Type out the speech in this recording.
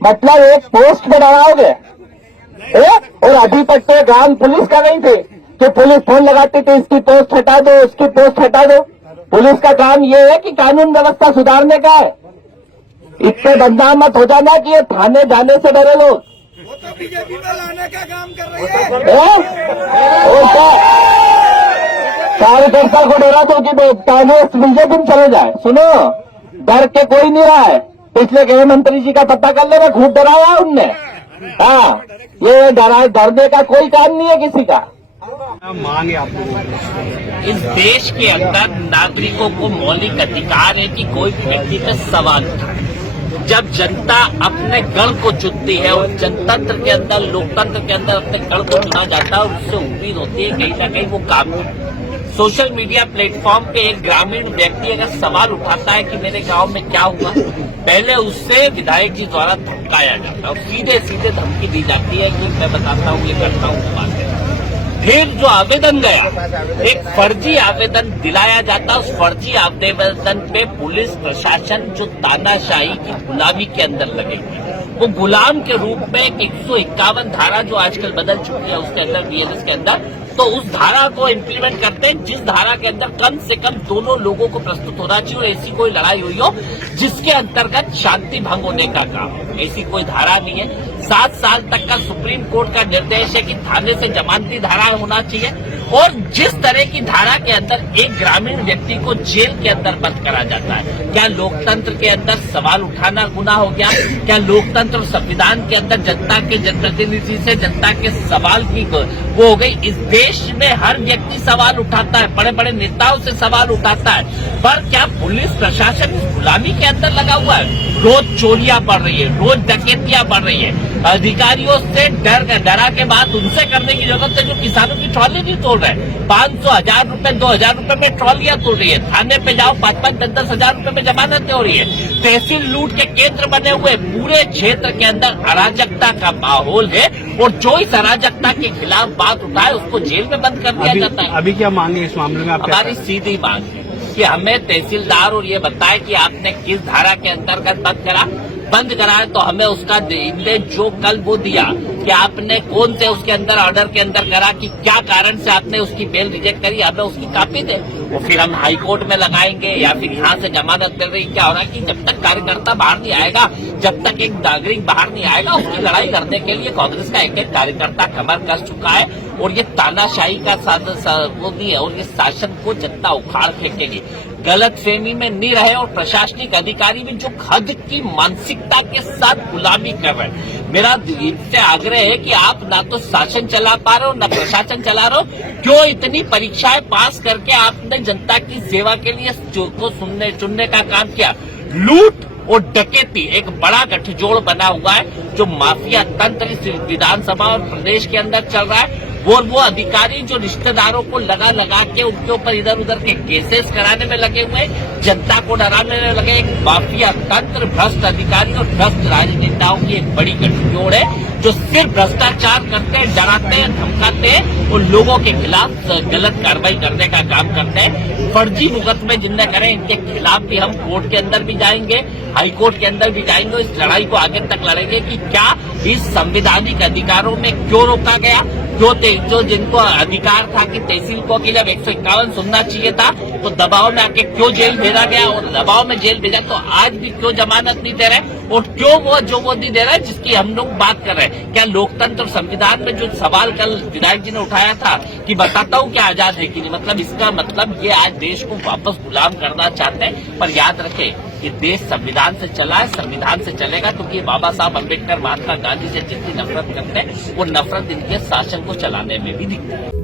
मतलब एक पोस्ट बनाओगे और अधिपत्य ग्राम पुलिस कर रही थी कि पुलिस फोन लगाती थी, इसकी पोस्ट हटा दो, उसकी पोस्ट हटा दो। पुलिस का काम ये है कि कानून व्यवस्था सुधारने का है। इतने बदनाम मत हो जाना कि ये थाने जाने से डरे लोग। वो तो बीजेपी में लाने का काम कर रही है। और क्या कार्यकर्ता को डरा तो कि कांग्रेस बीजेपी में चले जाए। सुनो, डर के कोई नहीं रहा है। पिछले गृह मंत्री जी का पता कर लेना, खूब डराया उनने। हाँ, ये डरने का कोई काम नहीं है किसी का। मांगे आप लोगों इस देश के अंदर नागरिकों को मौलिक अधिकार है कि कोई व्यक्ति पे सवाल उठाए। जब जनता अपने गण को चुनती है और जनतंत्र के अंदर, लोकतंत्र के अंदर अपने गण को चुना जाता है और उससे उम्मीद होती है कहीं ना कहीं वो काम करे। सोशल मीडिया प्लेटफॉर्म पे एक ग्रामीण व्यक्ति अगर सवाल उठाता है कि मेरे गांव में क्या हुआ, पहले उससे विधायक जी द्वारा धमकाया जाता है और सीधे सीधे धमकी दी जाती है कि मैं बताता हूँ, ये करता हूँ, बात है। फिर जो आवेदन गया, एक फर्जी आवेदन दिलाया जाता, उस फर्जी आवेदन पे पुलिस प्रशासन जो तानाशाही की गुलामी के अंदर लगेगी, वो गुलाम के रूप में 151 धारा जो आजकल बदल चुकी है उसके अंदर, बीएनएस के अंदर, तो उस धारा को इम्प्लीमेंट करते हैं जिस धारा के अंदर कम से कम दोनों लोगों को प्रस्तुत होना चाहिए और ऐसी कोई लड़ाई हुई हो जिसके अंतर्गत शांति भंग होने का काम। ऐसी कोई धारा नहीं है। 7 साल तक का सुप्रीम कोर्ट का निर्देश है कि थाने से जमानती धारा होना चाहिए और जिस तरह की धारा के अंदर एक ग्रामीण व्यक्ति को जेल के अंदर बंद करा जाता है, क्या लोकतंत्र के अंदर सवाल उठाना गुनाह हो गया? क्या लोकतंत्र और संविधान के अंदर जनता के जनप्रतिनिधि से जनता के सवाल की वो हो गई? इस देश में हर व्यक्ति सवाल उठाता है, बड़े बड़े नेताओं से सवाल उठाता है, पर क्या पुलिस प्रशासन इस गुलामी के अंदर लगा हुआ है? रोज चोरियां बढ़ रही है, रोज डकैतियां बढ़ रही है। अधिकारियों से डरा के बाद उनसे करने की जरूरत है जो किसानों की ट्रॉली नहीं तोड़ रहे। 500, 1000 रुपए, 2000 रुपए में ट्रॉलियां तोड़ रही है। थाने पे जाओ, 5-5, 10-10 हजार रुपए में जमानतें हो रही है। तहसील लूट के केंद्र बने हुए, पूरे क्षेत्र के अंदर अराजकता का माहौल है और जो इस अराजकता के खिलाफ बात उठाए उसको जेल में बंद कर दिया जाता है। अभी क्या मांगे इस मामले में? हमारी सीधी मांग है कि हमें तहसीलदार और ये बताए कि आपने किस धारा के अंतर्गत बंद कराया, तो हमें उसका जो कल वो दिया कि आपने कौन से उसके अंदर ऑर्डर के अंदर करा, कि क्या कारण से आपने उसकी बेल रिजेक्ट करी, हमें उसकी कॉपी दे। वो फिर हम हाई कोर्ट में लगाएंगे या फिर यहाँ से जमानत मिल रही। क्या हो रहा है कि जब तक कार्यकर्ता बाहर नहीं आएगा, जब तक एक नागरिक बाहर नहीं आएगा, उसकी लड़ाई करने के लिए कांग्रेस का एक कार्यकर्ता कमर कस चुका है और ये तानाशाही का वो भी है और ये शासन को जनता उखाड़ फेंकेगी। गलत फहमी में नहीं रहे और प्रशासनिक अधिकारी भी जो हद की मानसिकता के साथ गुलामी कर रहे हैं। मेरा इनसे आग्रह है कि आप ना तो शासन चला पा रहे हो ना प्रशासन चला रहे हो। क्यों इतनी परीक्षाएं पास करके आपने जनता की सेवा के लिए को चुनने का काम किया? लूट और डकैती एक बड़ा गठजोड़ बना हुआ है जो माफिया तंत्र इस विधानसभा और प्रदेश के अंदर चल रहा है। वो अधिकारी जो रिश्तेदारों को लगा के उनके ऊपर इधर उधर के केसेस कराने में लगे हुए, जनता को डराने में लगे, एक माफिया तंत्र, भ्रष्ट अधिकारी और भ्रष्ट राजनेताओं की एक बड़ी गठजोड़ है जो सिर्फ भ्रष्टाचार करते हैं, डराते हैं, धमकाते हैं और लोगों के खिलाफ गलत कार्रवाई करने का काम करते हैं। फर्जी मुकदमे जिनने करें इनके खिलाफ भी हम कोर्ट के अंदर भी जाएंगे, हाई कोर्ट के अंदर भी जाएंगे। इस लड़ाई को आगे तक लड़ेंगे कि क्या इस संवैधानिक अधिकारों में क्यों रोका गया, जो जिनको अधिकार था कि तहसील को कि जब 151 सुनना चाहिए था तो दबाव में आके क्यों जेल भेजा गया और दबाव में जेल भेजा तो आज भी क्यों जमानत नहीं दे रहे और क्यों वो नहीं दे रहे जिसकी हम लोग बात कर रहे हैं। क्या लोकतंत्र और संविधान में जो सवाल कल विधायक जी ने उठाया था कि बताता हूँ क्या आजाद है कि नहीं, मतलब इसका मतलब ये आज देश को वापस गुलाम करना चाहते हैं। पर याद रखें ये देश संविधान से चला है, संविधान से चलेगा, क्योंकि बाबा साहब अम्बेडकर, महात्मा गांधी से जितनी नफरत करते हैं वो नफरत इनके शासन को चलाने में भी दिखती है।